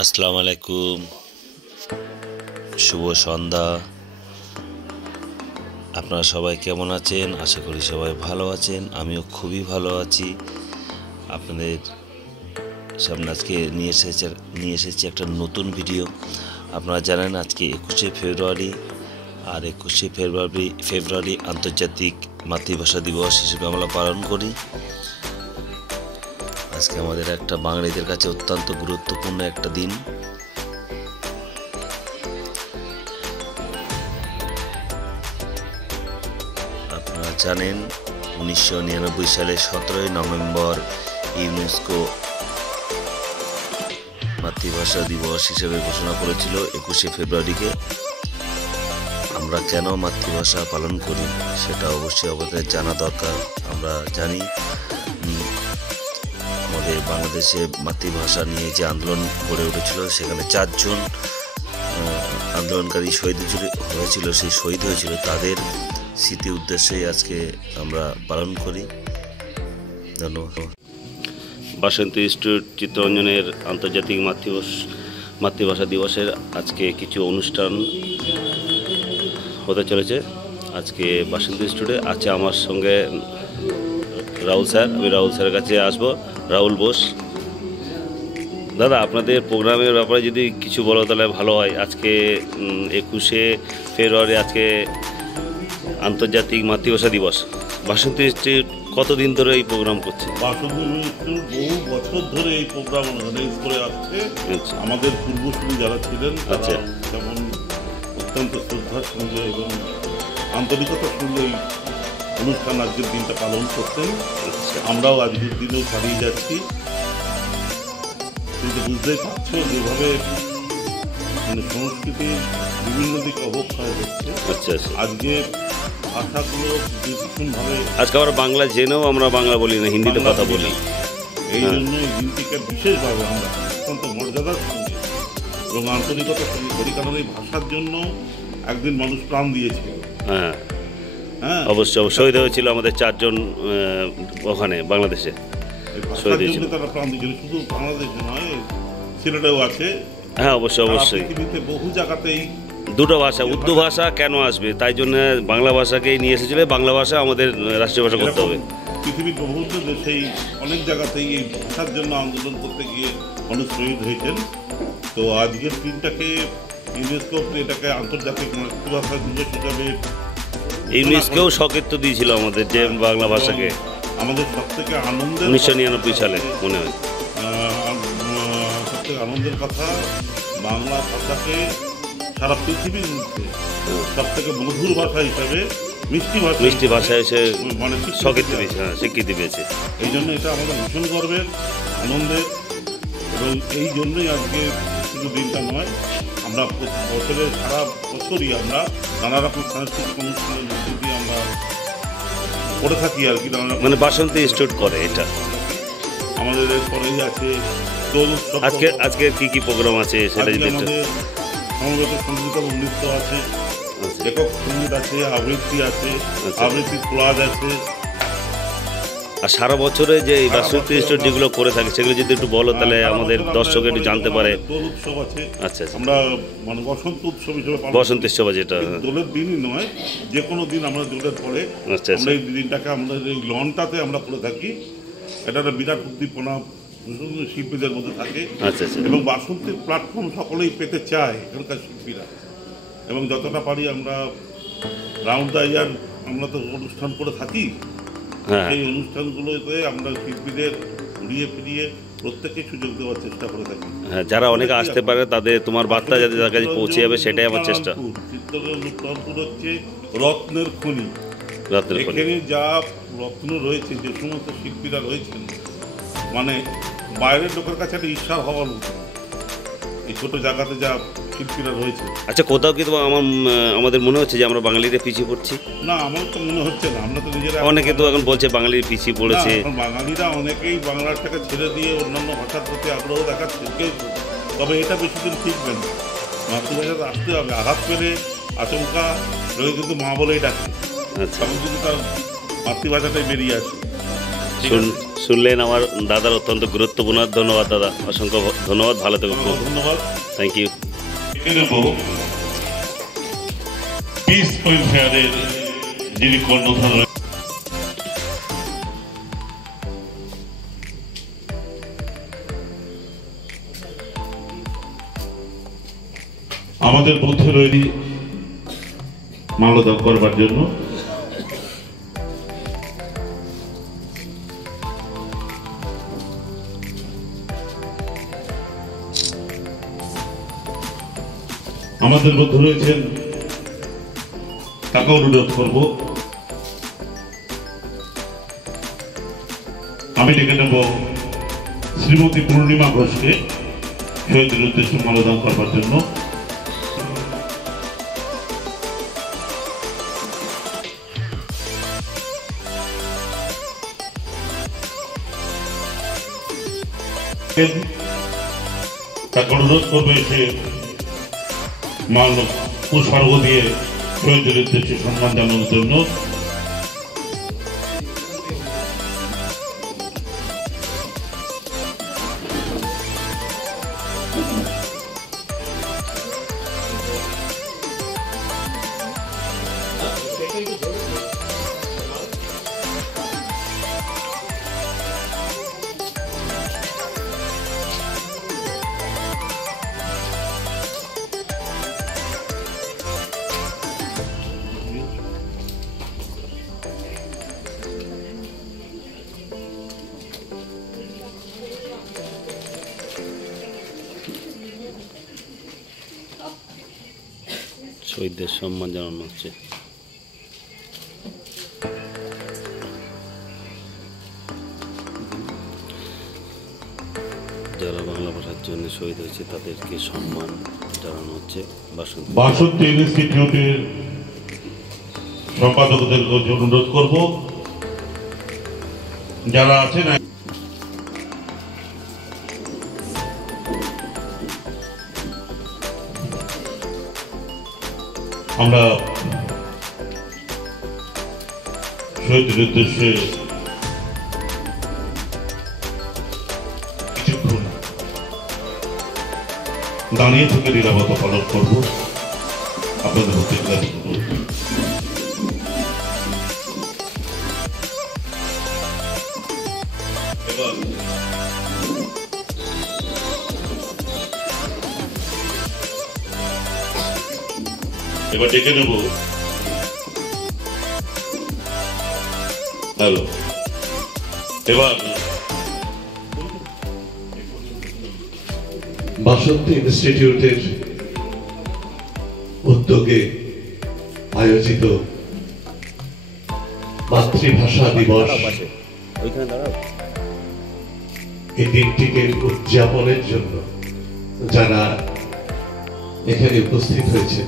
আসসালামু আলাইকুম, শুভ সন্ধ্যা। আপনারা সবাই কেমন আছেন? আশা করি সবাই ভালো আছেন। আমিও খুবই ভালো আছি। আপনাদের সামনে আজকে নিয়ে এসেছি একটা নতুন ভিডিও। আপনারা জানেন আজকে 21শে ফেব্রুয়ারি, আর 21শে ফেব্রুয়ারি আন্তর্জাতিক মাতৃভাষা দিবস হিসেবে আমরা পালন করি। আজকে আমাদের একটা বাঙালিদের কাছে অত্যন্ত গুরুত্বপূর্ণ একটা দিন। আপনারা জানেন 1999 সালে 17 নভেম্বর ইউনেস্কো মাতৃভাষা দিবস হিসেবে ঘোষণা করেছিল 21শে ফেব্রুয়ারিকে। আমরা কেন মাতৃভাষা পালন করি সেটা অবশ্যই আমাদের জানা দরকার। আমরা জানি আমাদের বাংলাদেশে মাতৃভাষা নিয়ে যে আন্দোলন গড়ে উঠেছিল, সেখানে 4 জন আন্দোলনকারী শহীদ হয়েছিল। সেই শহীদ হয়েছিল, তাদের স্মৃতি উদ্দেশ্যেই আজকে আমরা পালন করি। ধন্যবাদ। বাসন্তী ইনস্টিটিউট চিত্তরঞ্জনের আন্তর্জাতিক মাতৃভাষা দিবসের আজকে কিছু অনুষ্ঠান হতে চলেছে। আজকে বাসন্তী ইনস্টিটিউটে আছে আমার সঙ্গে রাহুল স্যার। আমি রাহুল স্যারের কাছে আসবো। রাহুল বোস, দাদা আপনাদের প্রোগ্রামের ব্যাপারে যদি কিছু বলো তাহলে ভালো হয়। আজকে 21শে ফেব্রুয়ারি, আজকে আন্তর্জাতিক মাতৃভাষা দিবস। বাসন্তী ইনস্টিটিউট কতদিন ধরে এই প্রোগ্রাম করছে? বাসন্তী ইনস্টিটিউট বহু বছর ধরে এই প্রোগ্রাম অর্গানাইজ করে আসছে। আমাদের পূর্বসূরি যারা ছিলেন তারা যেমন অত্যন্ত শ্রদ্ধার সঙ্গে এবং আন্তরিকতার সঙ্গে এই অনুষ্ঠান আজকের দিনটা পালন করতেন। আমরাও আজকের দিনেও চালিয়ে যাচ্ছি। কিন্তু বুঝতেই পারছো যেভাবে সংস্কৃতির বিভিন্ন দিক অবক্ষয় হচ্ছে। আজকে ভাষাগুলো ভীষণভাবে, আজকে আমরা বাংলা জেনেও আমরা বাংলা বলি না, হিন্দিতে কথা বলি। এই জন্য এই দিনটিকে বিশেষভাবে আমরা অত্যন্ত মর্যাদার সঙ্গে এবং আন্তরিকতার সঙ্গে করি, কারণ এই ভাষার জন্য একদিন মানুষ প্রাণ দিয়েছিল। হ্যাঁ, অবশ্যই শহীদ হয়েছিল আমাদের 4 জন ওখানে বাংলাদেশে শহীদ হয়েছিল। তারা প্রাণ দিয়েছিল, শুধু বাংলাদেশে নয়, সিলেটেও আছে। হ্যাঁ, অবশ্যই পৃথিবীতে বহু জায়গাতেই দুটো ভাষা, উর্দু ভাষা কেন আসবে, তাই জন্য বাংলা ভাষাকেই নিয়ে এসেছিল। বাংলা ভাষা আমাদের রাষ্ট্রীয় ভাষা করতে হবে। পৃথিবীর বহু দেশেই অনেক জায়গাতেই এই ভাষার জন্য আন্দোলন করতে গিয়ে মানুষ শহীদ হয়েছেন। তো আজকের দিনটাকে ইউনেস্কো এটাকে আন্তর্জাতিক মাতৃভাষা দিবস হিসাবে ইউনেস্কোও স্বীকৃতি দিয়েছিল আমাদের যে বাংলা ভাষাকে। আমাদের সবথেকে আনন্দের 1999 সালে মনে হয়। সবথেকে আনন্দের কথা, বাংলা ভাষাকে সারা পৃথিবীর মধ্যে সবথেকে মধুর ভাষা হিসাবে মিষ্টি ভাষা এসে মানে স্বীকৃতি পেয়েছে। এই জন্য এটা আমাদের ভীষণ গর্বের, আনন্দের। এবং এই জন্যই আজকে শুধু দিনটা নয়, আমরা বছরের সারা বছরই আমরা নানা রকম সাংস্কৃতিক অনুষ্ঠানের মধ্যে দিয়ে আমরা করে থাকি আর কি। মানে বাসন্তী ইনস্টিটিউট করে এটা। আমাদের এরপরেই আছে দোল উৎসব। আজকে কি প্রোগ্রাম আছে সেটা যদি আমাদের সমবেত সঙ্গীত এবং নৃত্য আছে, একক সঙ্গীত আছে, আবৃত্তি আছে, আবৃত্তি ক্লাস আছে। আর সারা বছরে যে বাসন্তী ইনস্টিটিউট যেগুলো করে থাকে সেগুলো যদি একটু বলো তাহলে আমাদের দর্শক একটু জানতে পারে। দোল উৎসব আছে। আচ্ছা, আমরা মানে বসন্ত উৎসব হিসেবে বসন্ত উৎসব, যেটা দোলের দিনই নয়, যে কোনো দিন আমরা দোলের পরে আমরা এই দিনটাকে আমাদের এই লনটাতে আমরা করে থাকি। এটা একটা বিরাট উদ্দীপনা শিল্পীদের মধ্যে থাকে। এবং বাসন্তীর প্ল্যাটফর্ম সকলেই পেতে চায় এখানকার শিল্পীরা। এবং যতটা পারি আমরা রাউন্ড দ্য ইয়ার আমরা তো অনুষ্ঠান করে থাকি। সেই অনুষ্ঠানগুলোতে আমরা শিল্পীদের ঘুরিয়ে ফিরিয়ে প্রত্যেককে সুযোগ দেওয়ার চেষ্টা করে থাকি। যারা অনেকে আসতে পারে তাদের তোমার বার্তা যাতে তার কাছে পৌঁছে যাবে, সেটাই আমার চেষ্টা। চিত্তরঞ্জন হচ্ছে রত্নের খনি। এখানে যা রত্ন রয়েছে, যে সমস্ত শিল্পীরা রয়েছেন, মানে বাইরের লোকের কাছে একটা ঈশ্বর হওয়ার মতো এই ছোট জায়গাতে যা শিল্পীরা রয়েছে। আচ্ছা, কোথাও কিন্তু আমাদের মনে হচ্ছে যে আমরা বাঙালিরা পিছিয়ে পড়ছি? না, আমার তো মনে হচ্ছে না। আমরা তো নিজেরা, অনেকে তো এখন বলছে বাঙালির পিছিয়ে পড়েছে। বাঙালিরা অনেকেই বাংলাটাকে ছেড়ে দিয়ে অন্যান্য ভাষার প্রতি আগ্রহ দেখাচ্ছে। তবে এটা বেশি দিন ঠিকবে না। মাতৃভাষাতে আসতে হবে। আঘাত পেলে আচমকা রয়ে কিন্তু মা বলেই ডাকে, তখন কিন্তু তার মাতৃভাষাটাই বেরিয়ে আসে। শুনলেন আমার দাদার অত্যন্ত গুরুত্বপূর্ণ। ধন্যবাদ দাদা, অসংখ্য ধন্যবাদ, ভালো থেকো। ধন্যবাদ, থ্যাংক ইউ। পিস ওয়েলফেয়ারের যিনি কর্ণধার আমাদের মধ্যে রয়েছে মাল্যদান করবার জন্য আমাদের মধ্যে রয়েছেন, তাকে অনুরোধ করব আমি ডেকে নেব শ্রীমতী পূর্ণিমা ঘোষকে শহীদের উদ্দেশ্যে মাল্যদান করবার জন্য। তাকে অনুরোধ করবে সে মাল্য পুষ্পার্ঘ দিয়ে শহীদের উদ্দেশ্যে সম্মান জানানোর জন্য। শহীদদের সম্মান জানানো হচ্ছে। যারা বাংলা ভাষার জন্য শহীদ হয়েছে তাদেরকে সম্মান জানানো হচ্ছে। বাসন্তী ইনস্টিটিউটের সম্পাদকদের অনুরোধ করব, যারা আছেন আমরা শহীদের উদ্দেশ্যে কিছুক্ষণ দাঁড়িয়ে থেকে নিরাপত্তা পালন করব। আপনাদের মধ্যে এবার ডেকে নেব হ্যালো এবার বাসন্তী ইনস্টিটিউটের উদ্যোগে আয়োজিত মাতৃভাষা দিবস এই দিনটিকে উদযাপনের জন্য যারা এখানে উপস্থিত হয়েছে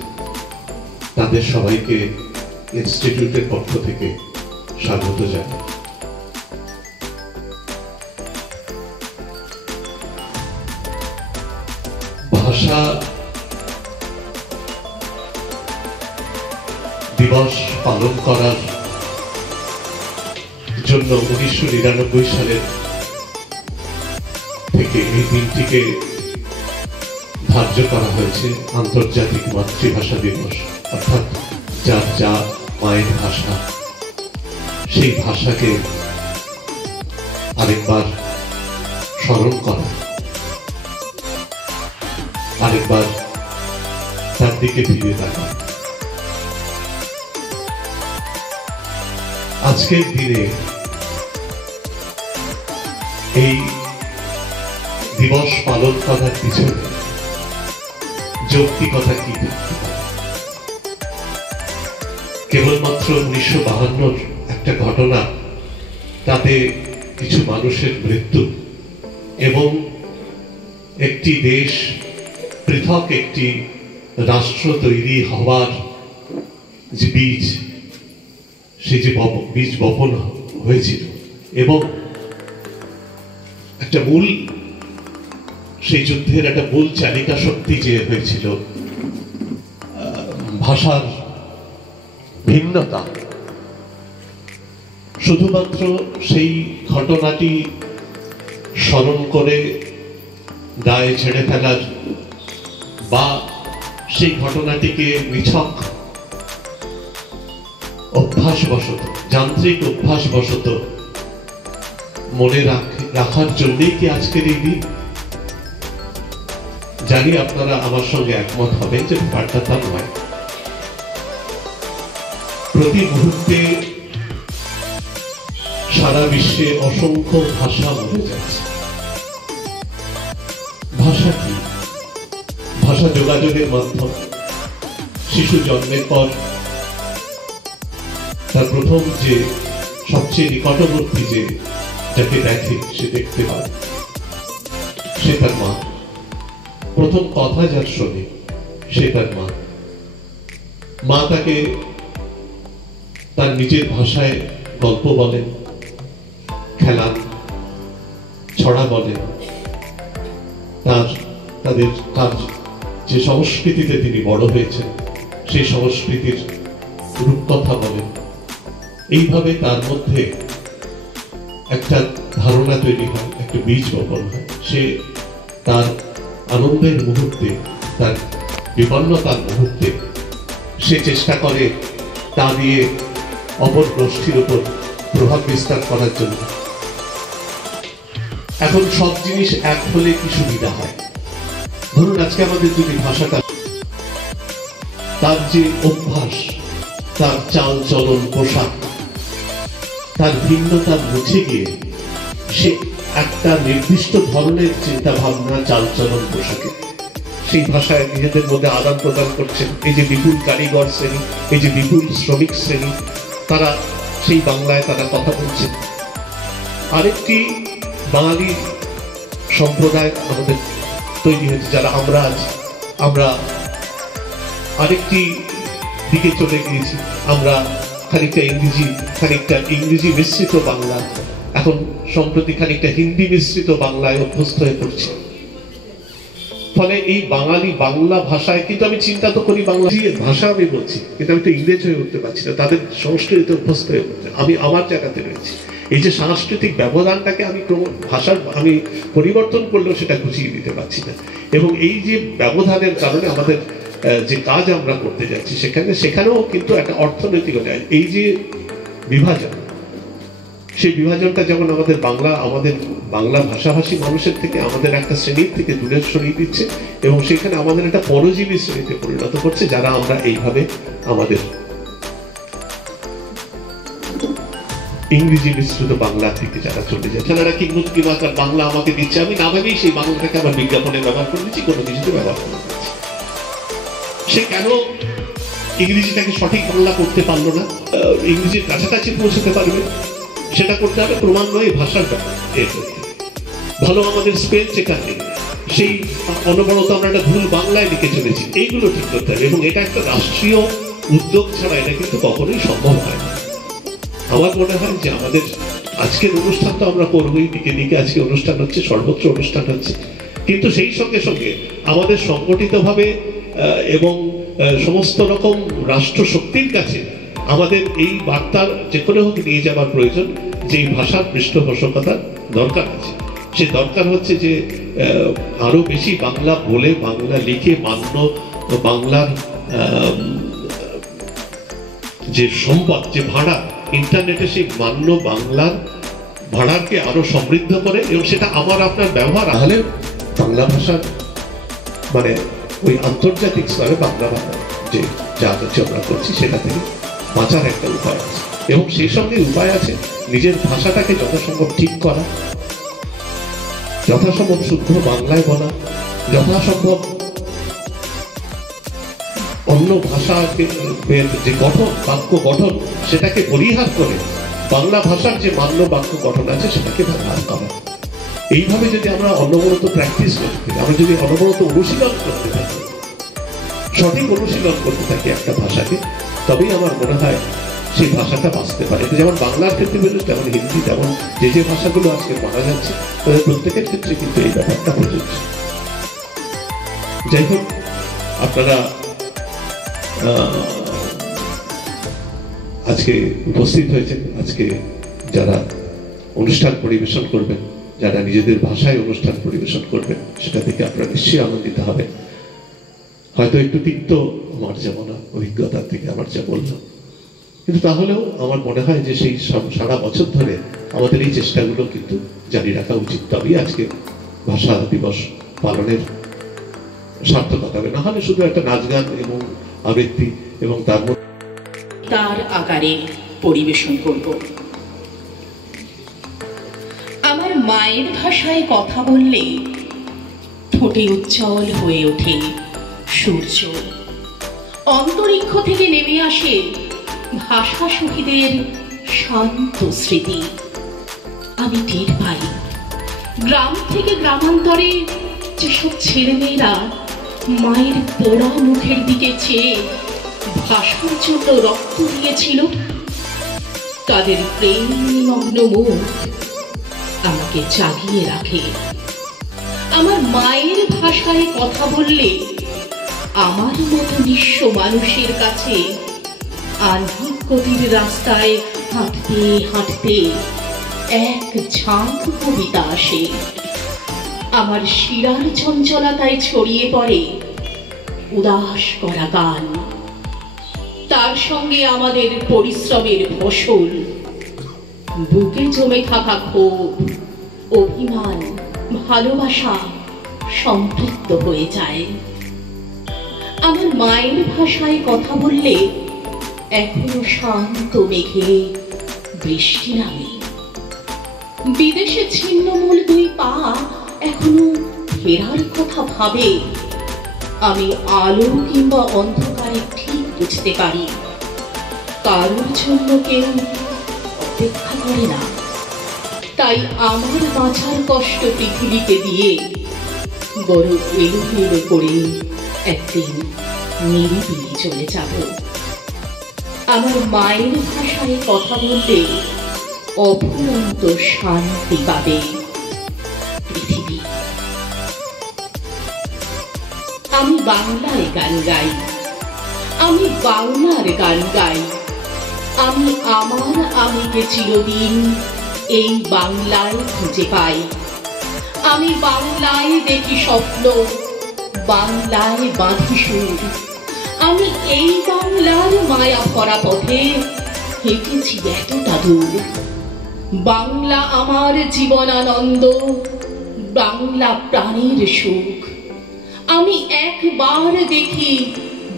তাদের সবাইকে ইনস্টিটিউটের পক্ষ থেকে স্বাগত জানাই। ভাষা দিবস পালন করার জন্য 1999 সালের থেকে এই দিনটিকে ধার্য করা হয়েছে আন্তর্জাতিক মাতৃভাষা দিবস, অর্থাৎ যার যা মায়ের ভাষা সেই ভাষাকে আরেকবার স্মরণ করা, আরেকবার তার দিকে ফিরে তাকা। আজকের দিনে এই দিবস পালন করার পিছনে যৌক্তিকতা কি? কেবলমাত্র 1952 একটা ঘটনা, তাতে কিছু মানুষের মৃত্যু এবং একটি দেশ পৃথক একটি রাষ্ট্র তৈরি হওয়ার যে বীজ, সে যে বীজ বপন হয়েছিল এবং একটা মূল, সেই যুদ্ধের একটা মূল চালিকা শক্তি যে হয়েছিল ভাষার ভিন্নতা, শুধুমাত্র সেই ঘটনাটি স্মরণ করে দায় ছেড়ে ফেলার বা সেই ঘটনাটিকে নিছক অভ্যাসবশত, যান্ত্রিক অভ্যাসবশত মনে রাখার জন্যই কি আজকের এই দিন? জানি আপনারা আমার সঙ্গে একমত হবে যে ব্যাপারটা তা নয়। প্রতি মুহূর্তে সারা বিশ্বে অসংখ্য ভাষা মরে যাচ্ছে। ভাষা কি? ভাষা যোগাযোগের মাধ্যম। শিশু জন্মের পর তার প্রথম যে সবচেয়ে নিকটবর্তী যে যাকে দেখে, সে দেখতে পায়, সে তার মা। প্রথম কথা যার শোনে, সে তার মা। মা তাকে তার নিজের ভাষায় গল্প বলেন, খেলান, ছড়া বলেন, তাদের কাজ যে সংস্কৃতিতে তিনি বড় হয়েছেন সেই সংস্কৃতির রূপকথা বলেন। এইভাবে তার মধ্যে একটা ধারণা তৈরি হয়, একটা বীজ বপন হয়। সে তার আনন্দের মুহূর্তে, তার বিপন্নতার মুহূর্তে সে চেষ্টা করে তা দিয়ে অপর গোষ্ঠীর উপর প্রভাব বিস্তার করার জন্য। এখন সব জিনিস এক হলে কি সুবিধা হয়? ধরুন আজকে আমাদের যদি ভাষাটা, তার যে অভ্যাস, তার চাল চলন, পোশাক, তার ভিন্নতা মুছে গিয়ে সে একটা নির্দিষ্ট ধরনের চিন্তা ভাবনা, চাল চলন, পোশাকে সেই ভাষায় নিজেদের মধ্যে আদান প্রদান করছেন। এই যে বিপুল কারিগর শ্রেণী, এই যে বিপুল শ্রমিক শ্রেণী, তারা সেই বাংলায় তারা কথা বলছেন। আরেকটি বাঙালি সম্প্রদায় আমাদের তৈরি হয়েছে, যারা আমরা আরেকটি দিকে চলে গিয়েছি। আমরা খানিকটা ইংরেজি মিশ্রিত বাংলা, এখন সম্প্রতি খানিকটা হিন্দি মিশ্রিত বাংলায় অভ্যস্ত হয়ে পড়ছি। ফলে এই বাঙালি বাংলা ভাষায়, কিন্তু আমি চিন্তা তো করি বাংলা ভাষা আমি বলছি, কিন্তু আমি তো ইংরেজ হয়ে উঠতে পারছি না, তাদের সংস্কৃতিতে অভ্যস্ত হয়ে পড়ছে। আমি আমার জায়গাতে রয়েছি। এই যে সাংস্কৃতিক ব্যবধানটাকে আমি পরিবর্তন করলেও সেটা গুছিয়ে দিতে পারছি না। এবং এই যে ব্যবধানের কারণে আমাদের যে কাজ আমরা করতে যাচ্ছি সেখানেও কিন্তু একটা অর্থনৈতিক, এই যে বিভাজন, সেই বিভাজনটা যেমন আমাদের বাংলা ভাষাভাষী মানুষের থেকে, আমাদের একটা শ্রেণীর থেকে দূরে সরিয়ে দিচ্ছে এবং সেখানে আমাদের একটা পরজীবী শ্রেণীতে পরিণত করছে, যারা আমরা এইভাবে আমাদের ইংরেজি মিশ্রিত বাংলা থেকে যারা চলে যায়, যারা কিংবদন্তি বাংলা আমাকে দিচ্ছে, আমি না ভেবেই সেই বাংলাটাকে আমার বিজ্ঞাপনে ব্যবহার করে দিচ্ছি, কোনো কিছুতে ব্যবহার করে দিচ্ছি। সে কেন ইংরেজিটাকে সঠিক বাংলা করতে পারলো না? ইংরেজির কাছাকাছি পৌঁছতে পারবে, সেটা করতে হবে ক্রমান্বয়ে ভাষার ভালো আমাদের স্পেল চেকার নেই, সেই অনবরত আমরা একটা ভুল বাংলায় লিখে চলেছি, এইগুলো ঠিক করতে হবে। এবং এটা একটা রাষ্ট্রীয় উদ্যোগ ছাড়া এটা কিন্তু কখনোই সম্ভব হয় না। আমার মনে হয় যে আমাদের আজকের অনুষ্ঠান তো আমরা করবোই, দিকে দিকে আজকে অনুষ্ঠান হচ্ছে, সর্বত্র অনুষ্ঠান হচ্ছে, কিন্তু সেই সঙ্গে সঙ্গে আমাদের সংগঠিতভাবে এবং সমস্ত রকম রাষ্ট্র শক্তির কাছে আমাদের এই বার্তার যে কোনো হোক নিয়ে যাওয়ার প্রয়োজন, যে এই ভাষার পৃষ্ঠপোষকতার দরকার আছে। সে দরকার হচ্ছে যে আরো বেশি বাংলা বলে, বাংলা লিখে, মান্য বাংলার যে সম্পদ, যে ভাড়া, ইন্টারনেটে সেই মান্য বাংলার ভাড়াকে আরো সমৃদ্ধ করে, এবং সেটা আমার আপনার ব্যবহার হলে বাংলা ভাষার মানে ওই আন্তর্জাতিক স্তরে বাংলা ভাষা যে যা কিছু আমরা করছি সেটা থেকে বাঁচার একটা উপায় আছে। এবং সেই সঙ্গে উপায় আছে নিজের ভাষাটাকে যথাসম্ভব ঠিক করা, যথাসম্ভব শুদ্ধ বাংলায় বলা, যথাসম্ভব অন্য ভাষাকে যে গঠন, বাক্য গঠন, সেটাকে পরিহার করে বাংলা ভাষার যে মান্য বাক্য গঠন আছে সেটাকে ব্যবহার করা। এইভাবে যদি আমরা অনবরত প্র্যাকটিস করতে থাকি, আমরা যদি অনবরত অনুশীলন করতে থাকি, সঠিক অনুশীলন করতে থাকি একটা ভাষাকে, তবেই আমার মনে হয় সেই ভাষাটা বাঁচতে পারে। যেমন বাংলার ক্ষেত্রে বলুন, তেমন হিন্দি, তেমন যে ভাষাগুলো আজকে মারা যাচ্ছে, তাদের প্রত্যেকের ক্ষেত্রে কিন্তু এই ব্যাপারটা প্রযোজ্য। যাই হোক, আপনারা আজকে উপস্থিত হয়েছেন, আজকে যারা অনুষ্ঠান পরিবেশন করবেন, যারা নিজেদের ভাষায় অনুষ্ঠান পরিবেশন করবেন, সেটা থেকে আপনারা নিশ্চয়ই আনন্দিত হবেন। হয়তো একটু তিক্ত আমার যেমন অভিজ্ঞতা থেকে আমার যা বললাম, কিন্তু তাহলেও আমার মনে হয় যে সেই সারা বছর ধরে আমাদের এই চেষ্টাগুলো কিন্তু জারি রাখা উচিত। তবেই আজকে ভাষা দিবস পালনের সার্থকতা হবে। না হলে শুধু একটা নাচ গান এবং আবৃত্তি এবং তার মধ্যে তার আকারে পরিবেশন করব। আমার মায়ের ভাষায় কথা বললে ঠোঁটে উজ্জ্বল হয়ে ওঠে সূর্য, অন্তরিক্ষ থেকে নেমে আসে ভাষা শহীদের শান্ত স্মৃতি। আমি টের পাই গ্রাম থেকে গ্রামান্তরে যেসব ছেলেমেয়েরা মায়ের পোড়া মুখের দিকে চেয়ে ভাষার জন্য রক্ত দিয়েছিল, তাদের প্রেম নিমগ্ন মুখ আমাকে জাগিয়ে রাখে। আমার মায়ের ভাষায় কথা বললে আমার মতো নিঃস্ব মানুষের কাছে আহ্নিক গতির রাস্তায় হাঁটতে হাঁটতে এক ঝাঁক কবিতা আসে। আমার শিরার চঞ্চলতায় ছড়িয়ে পড়ে উদাস করা গান, তার সঙ্গে আমাদের পরিশ্রমের ফসল, বুকে জমে থাকা ক্ষোভ, অভিমান, ভালোবাসা সম্পৃক্ত হয়ে যায়। আমার মায়ের ভাষায় কথা বললে এখনো শান্ত মেঘে বৃষ্টি নামে। বিদেশে ছিন্নমূল দুই পা এখনো ফেরার কথা ভাবে। আমি আলো কিংবা অন্ধকারে ঠিক বুঝতে পারি কারোর জন্য কেউ অপেক্ষা করে না। তাই আমার বাঁচার কষ্ট পৃথিবীকে দিয়ে বড় এলোমেলো করে একদিন নিরিবিলি চলে যাব। আমার মায়ের ভাষায় কথা বললে অফুরন্ত শান্তি পাবে পৃথিবী। আমি বাংলায় গান গাই, আমি বাংলার গান গাই। আমি আমার আমিকে চিরদিন এই বাংলায় খুঁজে পাই। আমি বাংলায় দেখি স্বপ্ন, বাংলায় বাঁধি সুর। আমি এই বাংলার মায়া ভরা পথে হেঁটেছি এতটা দূর। বাংলা আমার জীবনানন্দ, বাংলা প্রাণের সুখ। আমি একবার দেখি,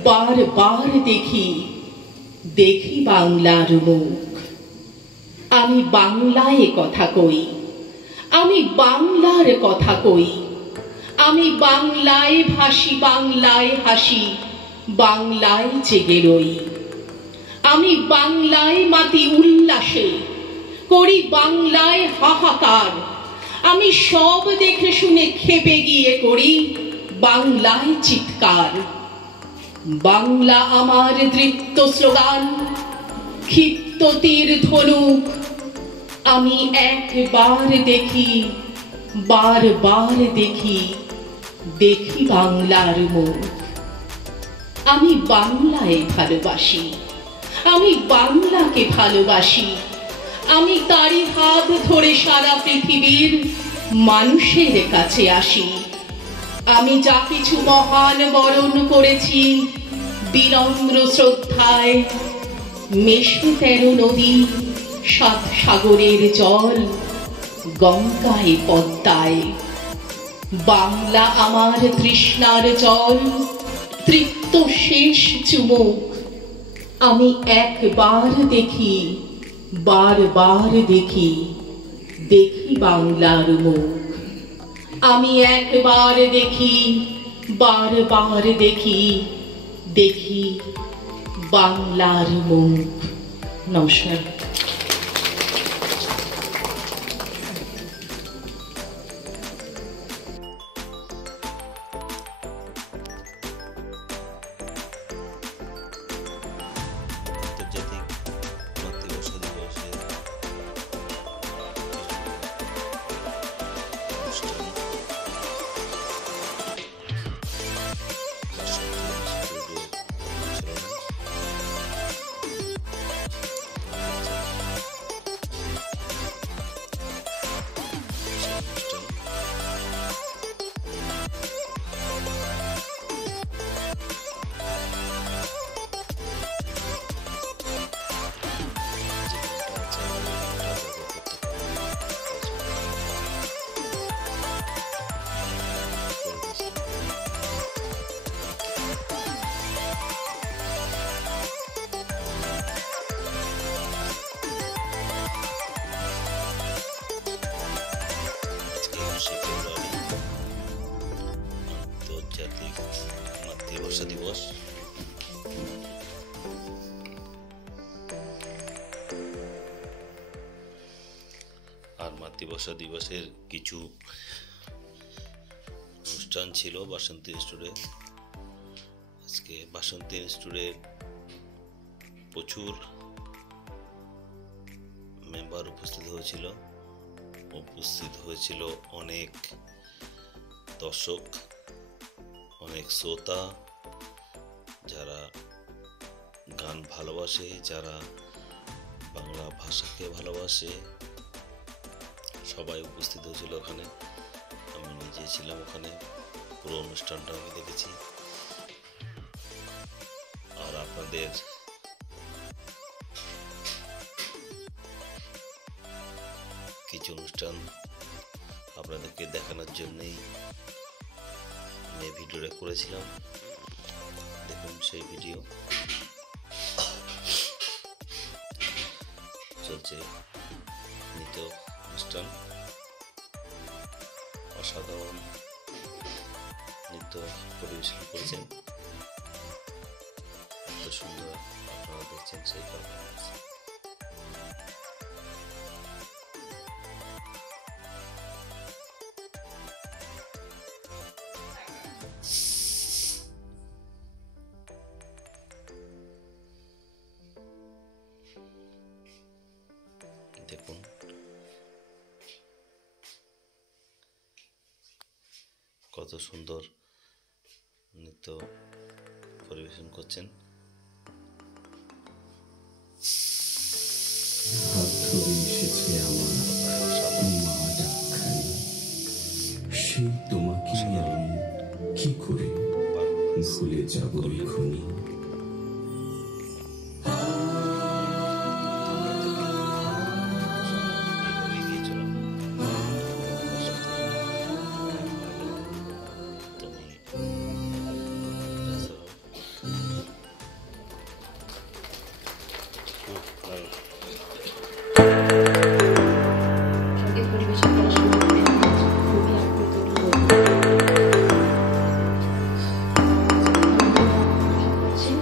বারবার দেখি, দেখি বাংলার মুখ। আমি বাংলায় কথা কই, আমি বাংলার কথা কই। আমি বাংলায় ভাসি, বাংলায় হাসি, বাংলায় জেগে রই। আমি বাংলায় মাতি উল্লাসে, করি বাংলায় হাহাকার। আমি সব দেখে শুনে খেপে গিয়ে করি বাংলায় চিৎকার। বাংলা আমার দৃপ্ত স্লোগান, ক্ষিপ্ত তীর ধনুক। আমি একবার দেখি, বারবার দেখি, দেখি বাংলার মুখ। আমি বাংলায় ভালোবাসি, আমি বাংলাকে ভালোবাসি। আমি তারই হাত ধরে সারা পৃথিবীর মানুষের কাছে আসি। আমি যা কিছু মহান বরণ করেছি বিনম্র শ্রদ্ধায়, মেশে 13 নদী, 7 সাগরের জল, গঙ্গায় পদ্মায়। বাংলা আমার তৃষ্ণার জল, তৃপ্ত শেষ চুমুক। আমি একবার দেখি, বারবার দেখি, দেখি বাংলার মুখ। আমি একবার দেখি, বারবার দেখি, দেখি বাংলার মুখ। নমস্কার। আন্তর্জাতিক মাতৃভাষা দিবসের অনুষ্ঠান বাসন্তী ইনস্টিটিউটের পরিচালনায় মাতৃভাষা দিবস। আর মাতৃভাষা দিবসের কিছু অনুষ্ঠান ছিল বাসন্তী ইনস্টিটিউটে। আজকে বাসন্তী ইনস্টিটিউটের প্রচুর মেম্বার উপস্থিত হয়েছিল অনেক দর্শক, অনেক শ্রোতা, যারা গান ভালোবাসে, যারা বাংলা ভাষাকে ভালোবাসে, সবাই উপস্থিত হয়েছিল ওখানে। আমি নিজে ছিলাম ওখানে, পুরো অনুষ্ঠানটা আমি দেখেছি। আর আপনাদের কিছু অনুষ্ঠান আপনাদেরকে দেখানোর জন্যই আমি ভিডিওটা করেছিলাম। দেখুন সেই ভিডিও চলছে। নৃত্য অনুষ্ঠান, অসাধারণ নৃত্য পরিবেশন করেছেন, এত সুন্দর আপনারা দেখছেন সেই পারফরমেন্স। দেখুন কত সুন্দর নৃত্য পরিবেশন করছেন। হাত ধরে এসেছে আমার মা ডাকখানি, সেই তোমাকে আমি কি করে ভুলে যাব এখনই। সঙ্গীত পরিবেশন করার সুযোগ পেয়ে খুবই আপ্লুত বোধ করছি।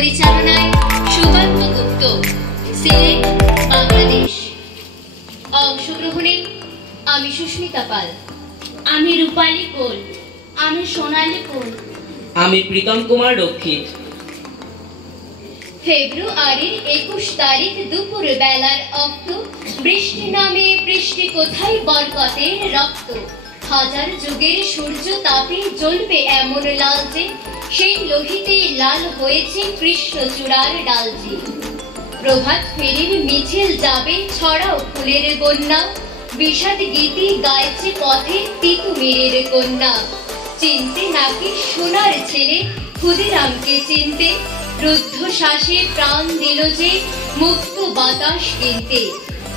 পরিচালনায় সুকান্ত গুপ্ত, সিলেট, বাংলাদেশ। অংশগ্রহণে আমি সুস্মিতা পাল, আমি রূপালী কোল, আমি সোনালী কোল, আমি প্রীতম কুমার রক্ষিত। ফেব্রুয়ারির 21 তারিখ দুপুর বেলার অক্ত, বৃষ্টি নামে বৃষ্টি কোথায় বরকতের রক্ত। হাজার যুগের সূর্য তাপে জ্বলবে এমন লাল যে, সেই লোহিতে লাল হয়েছে কৃষ্ণচূড়ার ডাল যে। প্রভাত ফেরির মিছিল যাবে ছড়াও ফুলের বন্যা, বিষাদ গীতি গাইছে পথে তিতুমিরের কন্যা। চিনতে নাকি সোনার ছেলে ক্ষুদিরামকে চিনতে, রুদ্ধশ্বাসে প্রাণ দিল যে মুক্ত বাতাস কিনতে।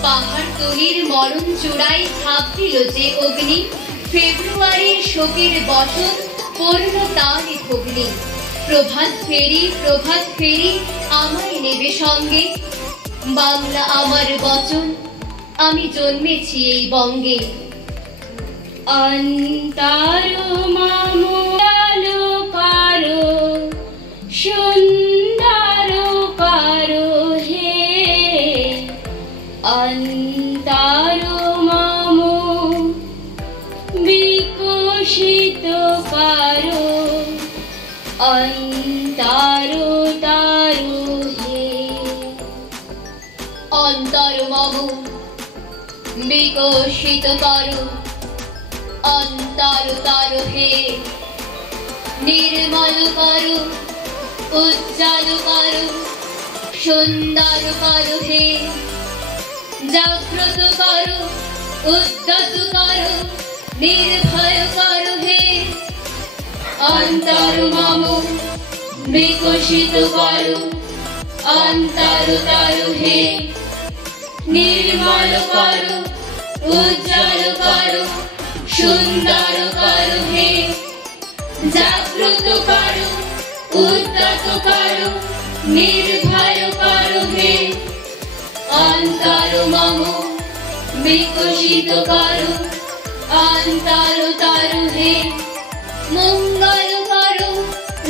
পাহাড় তলির মরণ চূড়ায় ঝাঁপ দিল যে অগ্নি, ফেব্রুয়ারির শোকের বছর পূর্ণ তার ভগ্নি। প্রভাত ফেরি আমায় নেবে সঙ্গে, বাংলা আমার বচন, আমি জন্মেছি এই বঙ্গে। অন্তরু মামু আলো কারো সুন্দর কারো হে, অন্তরু মামু বিকশিত কারো, অন্তরু তারু হে। অন্তর মম বিকশিত করো, অন্তর তারু হে। নির্মল করো, উজ্জ্বল করো, সুন্দর করো হে। জাগ্রত করো, উদ্যত করো, নির্ভয় করো হে। অন্তর মম বিকশিত করো, অন্তর তারু হে। নির্মল করো, উজ্জ্বল করো, সুন্দর করো হে। জাগ্রত করো, উদ্যত করো, নির্ভয় করো হে। অন্তর মম বিকশিত করো, অন্তর তারু হে। মঙ্গল করো,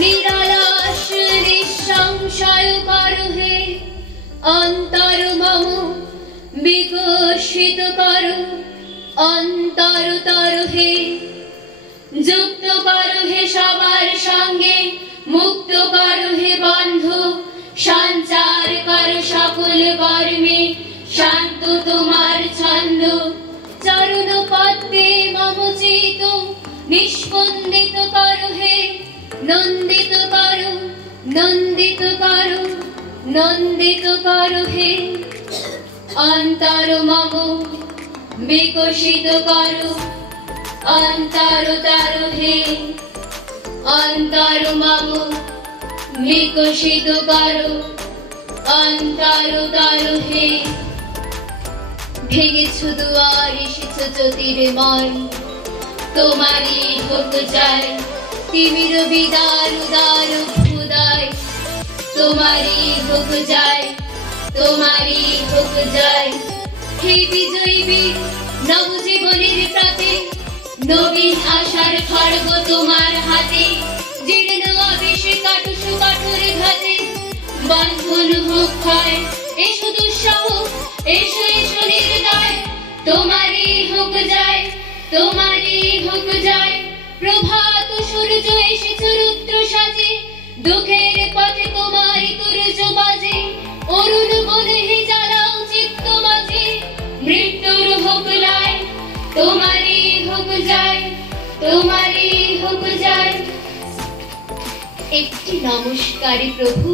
নিরালাস নিঃসংশয় করো হে। অন্তর মম বিকশিত করো, অন্তর তারু হে। যুক্ত করো হে সবার সঙ্গে, মুক্ত করো হে বন্ধু। সঞ্চার করো সকল কর্মে, শান্ত তোমার ছন্দ। চরণ পদ্মে মম চিত নিষ্পন্দিত করো হে। নন্দিত করো, নন্দিত করো, নন্দিত করো হে। অন্তর মম বিকশিত করো, অন্তর তারু হে। অন্তর মম বিকশিত করো, অন্তর তারু হে। ভেঙেছ দুয়ার, এসেছ জ্যোতির্ময়, তোমারই হোক যায় তিমির বিদার উদার অভ্যুদয়। তোমারই হোক যায়, তোমারই হোক যায়। হে বিজয়ী বীর নবজীবনের প্রাতে, নবীন আশার খড়গ তোমার হাতে। জীর্ণ আবেশে কাটুস কাঠুর ঘাতে, বন্ধন হোক ক্ষয়। এসো দুঃসহ, এসো এসো নির্দয়, তোমারই হোক যায়, তোমারই হোক যায়। প্রভাত সূর্য এসেছ রুদ্র সাজে, দুঃখের পথে তোমারই তুর্য বাজে। অরুণ বনে জ্বালাও চিত্ত মাঝে, মৃত্যুর হোক লয়, তোমারই হোক যায়, তোমারই হোক যায়। একটি নমস্কারে প্রভু,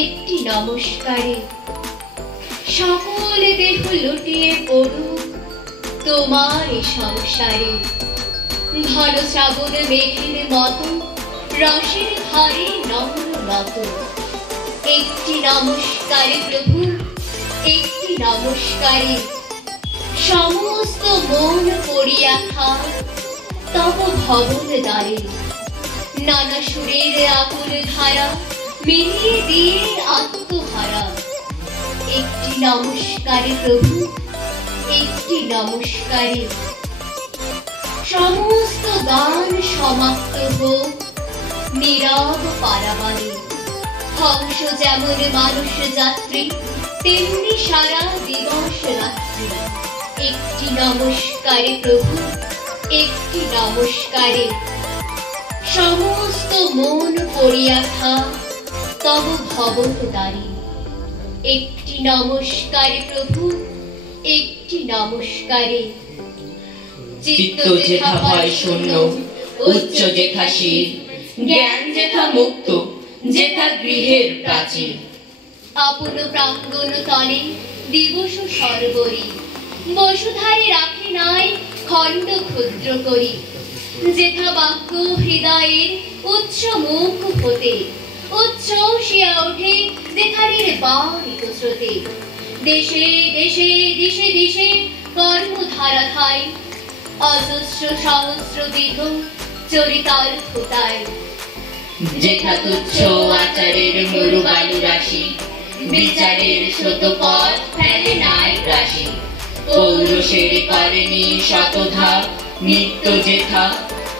একটি নমস্কারে সকল দেহ লুটিয়ে পড়ুক তোমার এ সংসারে। ঘন শ্রাবণ মেঘের মতো রসের ভারে নম্র নত। একটি নমস্কারে প্রভু, একটি নমস্কারে সমস্ত মন পড়িয়া থাক তব ভবন দ্বারে। নানা সুরের আকুল ধারা মিলিয়ে দিয়ে আত্মহারা। একটি নমস্কারে প্রভু, একটি নমস্কারে সমস্ত গান সমাপ্ত হোক নীরব পারাবারে। হংস যেমন মানুষ যাত্রী, তেমনি সারা দিবস রাত্রি। একটি নমস্কারে প্রভু, একটি নমস্কারে সমস্ত মন পড়িয়া থা তব ভবদ্বারে। একটি নমস্কারে প্রভু, একটি নমস্কারে। চিত্ত যেথা হয় শূন্য, উচ্চ যেথা শির, জ্ঞান যেথা মুক্ত, যেথা গৃহের প্রাচীর। আপন প্রাঙ্গণ তলে দিবস সর্বরি, বসুধারে রাখে নাই খণ্ড ক্ষুদ্র করি। যেথা বাক্য হৃদয়ের উচ্চ মুখ হতে উচ্ছ্বসিয়া ওঠে যেখানের বারিত স্রোতে। দেশে দেশে দিশে দিশে কর্মধারা ঠাই, অজস্র সহস্র দীর্ঘ চরিতার্থতায়। যেথা তুচ্ছ আচারের মরু বালু রাশি, বিচারের স্রোত পথ ফেলে নাই রাশি। পৌরুষের করেনি শতধা নিত্য যেথা,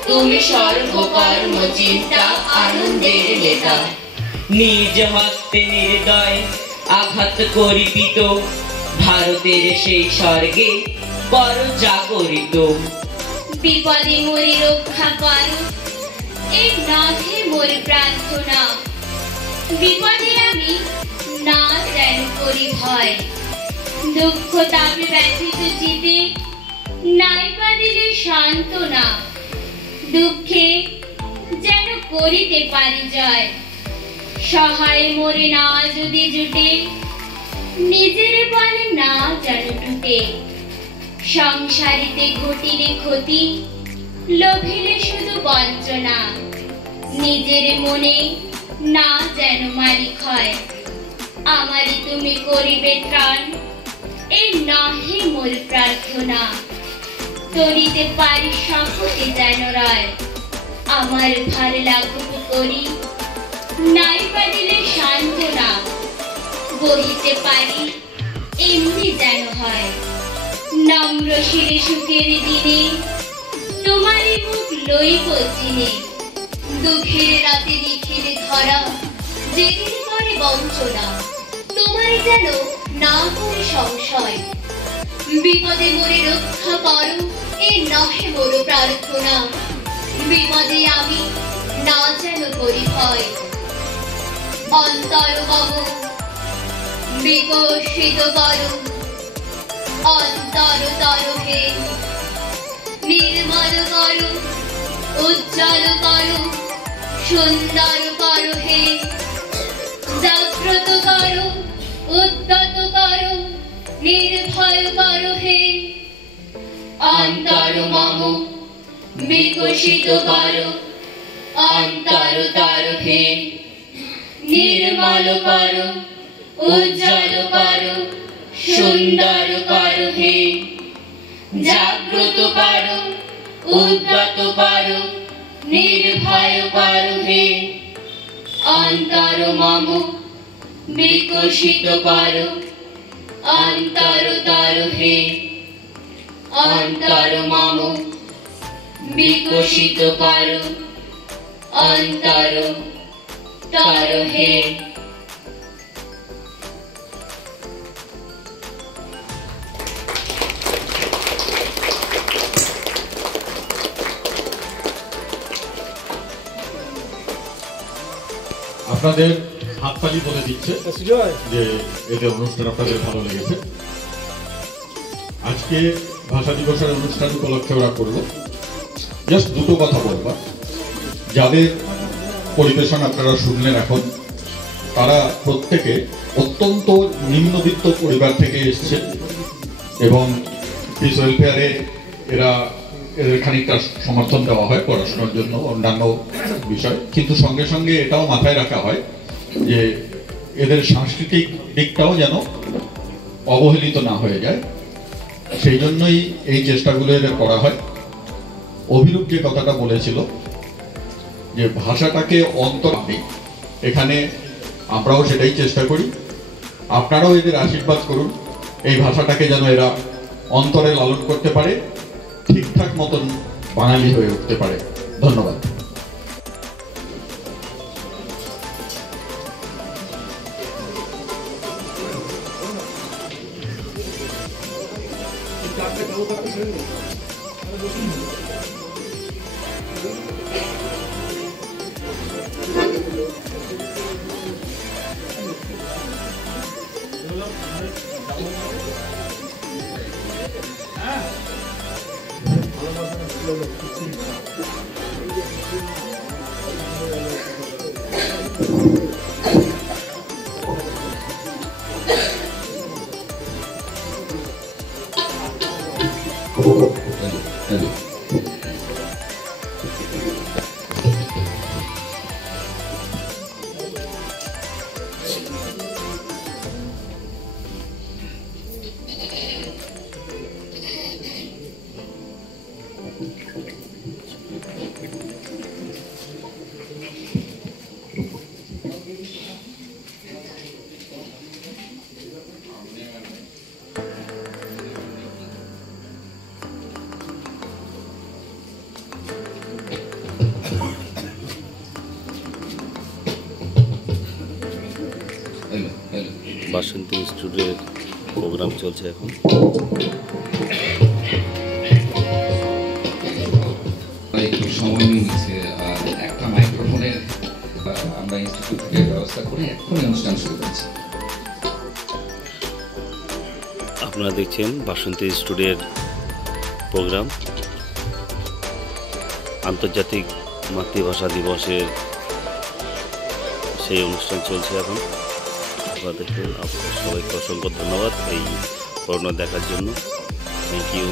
তুমি সর্বকর্ম চিন্তা আনন্দের নেতা। নিজ হস্তে নির্দয় আঘাত করিপিত, ভারতের সেই স্বর্গে কর জাগরিত। বিপদে মোরে রক্ষা করো, এই নাথে মোর প্রার্থনা। বিপদে আমি না যেন করি ভয়, দুঃখ তাপে ব্যথিত চিতে নাই বা দিলে সান্ত্বনা। দুঃখে যেন করিতে পারি জয়, সহায় মোরে না যদি জুটে, নিজের বলে না যেন টুটে। সংসারিতে ঘটিলে ক্ষতি, লোভিলে শুধু বঞ্চনা। নিজের মনে না যেন মারি ক্ষয়, আমারই তুমি করিবে ত্রাণ, এই নাহি মোর প্রার্থনা। তরিতে পারি শপথে যেন রয়, আমার ভার লাঘব করি নাই বা দিলে সান্ত্বনা। বহিতে পারি এমনি যেন হয়, নম্র শিরে সুখের দিনে তোমারই মুখ লইব চিনে। দুঃখের রাতে নিখিলে ধরা, যেদিন করে বঞ্চনা, তোমারই যেন না করে সংশয়। বিপদে মোরে রক্ষা করো, এ নহে মোর প্রার্থনা। বিপদে আমি না যেন করি ভয়, অন্তর মম বিকশিত করো। অন্তর তরহে নির্মল করো, উজ্জ্বল করো, সুন্দর করো হে। জাগ্রত করো, উদ্যত করো, নির্ভয় করো হে। অন্তর মম বিকশিত করো, অন্তর তরহে নির্মল করো, উজ্জ্বল করো, সুন্দর করো হে। জাগ্রত করো, উদ্যত করো, নির্ভয় করো হে। অন্তর মম বিকশিত করো, অন্তর তরহে। অন্তর মম বিকশিত করো, অন্তর তরহে। আপনাদের হাততালি বলে দিচ্ছে যে এদের অনুষ্ঠান আপনাদের ভালো লেগেছে। আজকে ভাষা দিবসের অনুষ্ঠান উপলক্ষে ওরা করলো। জাস্ট দুটো কথা বলবা, যাদের পরিবেশন আপনারা শুনলেন এখন, তারা প্রত্যেকে অত্যন্ত নিম্নবিত্ত পরিবার থেকে এসছে এবং পিস ওয়েলফেয়ারে এদের খানিকটা সমর্থন দেওয়া হয় পড়াশোনার জন্য, অন্যান্য বিষয়। কিন্তু সঙ্গে সঙ্গে এটাও মাথায় রাখা হয় যে এদের সাংস্কৃতিক দিকটাও যেন অবহেলিত না হয়ে যায়, সেই জন্যই এই চেষ্টাগুলো এদের করা হয়। অভিরূপ যে কথাটা বলেছিল যে ভাষাটাকে অন্তর নেই, এখানে আমরাও সেটাই চেষ্টা করি। আপনারাও এদের আশীর্বাদ করুন, এই ভাষাটাকে যেন এরা অন্তরে লালন করতে পারে, ঠিকঠাক মতন বাঙালি হয়ে উঠতে পারে। ধন্যবাদ। বাসন্তী ইনস্টিটিউটের প্রোগ্রাম চলছে এখন। একটু সময় নিয়েছে, একটা মাইক্রোফোনের আমরা ইনস্টিটিউট থেকে ব্যবস্থা করে এখনই অনুষ্ঠান শুরু করছি। আপনারা দেখছেন বাসন্তী ইনস্টিটিউটের প্রোগ্রাম। আন্তর্জাতিক মাতৃভাষা দিবসের সেই অনুষ্ঠান চলছে এখন। আপনারা দেখুন, আপনাদের সবাইকে অসংখ্য ধন্যবাদ এই প্রোগ্রাম দেখার জন্য। Thank you.